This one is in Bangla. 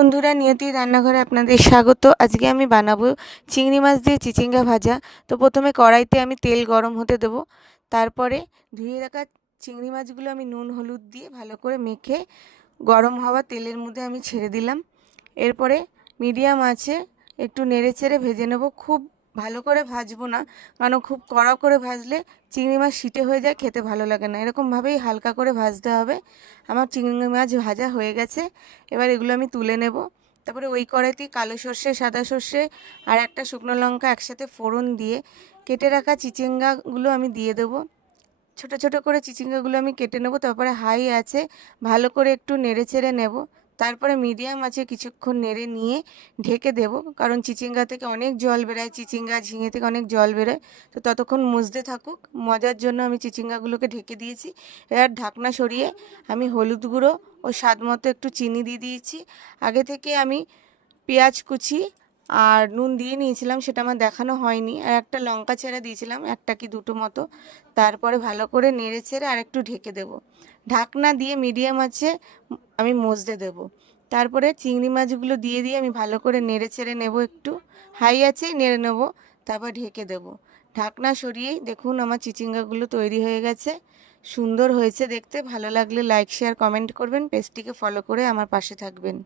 বন্ধুরা, নিয়তি রান্নাঘরে আপনাদের স্বাগত। আজকে আমি বানাবো চিংড়ি মাছ দিয়ে চিচিঙ্গা ভাজা। তো প্রথমে কড়াইতে আমি তেল গরম হতে দেব। তারপরে ধুয়ে রাখা চিংড়ি মাছগুলো আমি নুন হলুদ দিয়ে ভালো করে মেখে গরম হওয়া তেলের মধ্যে আমি ছেড়ে দিলাম। এরপরে মিডিয়াম আঁচে একটু নেড়ে চেড়ে ভেজে নেব। খুব ভালো করে ভাজবো না, কারণ খুব কড়া করে ভাজলে চিংড়ি মাছ শিটে হয়ে যায়, খেতে ভালো লাগে না। এরকমভাবেই হালকা করে ভাজতে হবে। আমার চিংড়ি মাছ ভাজা হয়ে গেছে। এবার এগুলো আমি তুলে নেব। তারপরে ওই কড়াইতে কালো সর্ষে, সাদা সর্ষে আর একটা শুকনো লঙ্কা একসাথে ফোড়ন দিয়ে কেটে রাখা চিচিঙ্গাগুলো আমি দিয়ে দেবো। ছোট ছোট করে চিচিঙ্গাগুলো আমি কেটে নেব। তারপরে হাই আছে ভালো করে একটু নেড়ে চেড়ে নেব। তারপরে মিডিয়াম আছে কিছুক্ষণ নেড়ে নিয়ে ঢেকে দেব, কারণ চিচিঙ্গা থেকে অনেক জল বেরোয়, চিচিঙ্গা ঝিঙে থেকে অনেক জল বেরোয়। তো ততক্ষণ মজতে থাকুক। মজার জন্য আমি চিচিঙ্গাগুলোকে ঢেকে দিয়েছি। এবার ঢাকনা সরিয়ে আমি হলুদ গুঁড়ো ও স্বাদ মতো একটু চিনি দিয়ে দিয়েছি। আগে থেকে আমি পেঁয়াজ কুচি আর নুন দিয়ে নিয়েছিলাম, সেটা আমার দেখানো হয়নি। আর একটা লঙ্কা চেরা দিয়েছিলাম, একটা কি দুটো মতো। তারপরে ভালো করে নেড়ে চেড়ে আর একটু ঢেকে দেব। ঢাকনা দিয়ে মিডিয়াম আঁচে আমি মজতে দেব। তারপরে চিংড়ি মাছগুলো দিয়ে আমি ভালো করে নেড়ে চেড়ে নেব, একটু হাই আঁচেই নেড়ে নেব। তারপর ঢেকে দেব। ঢাকনা সরিয়েই দেখুন আমার চিচিঙ্গাগুলো তৈরি হয়ে গেছে। সুন্দর হয়েছে দেখতে। ভালো লাগলে লাইক শেয়ার কমেন্ট করবেন। পেজটিকে ফলো করে আমার পাশে থাকবেন।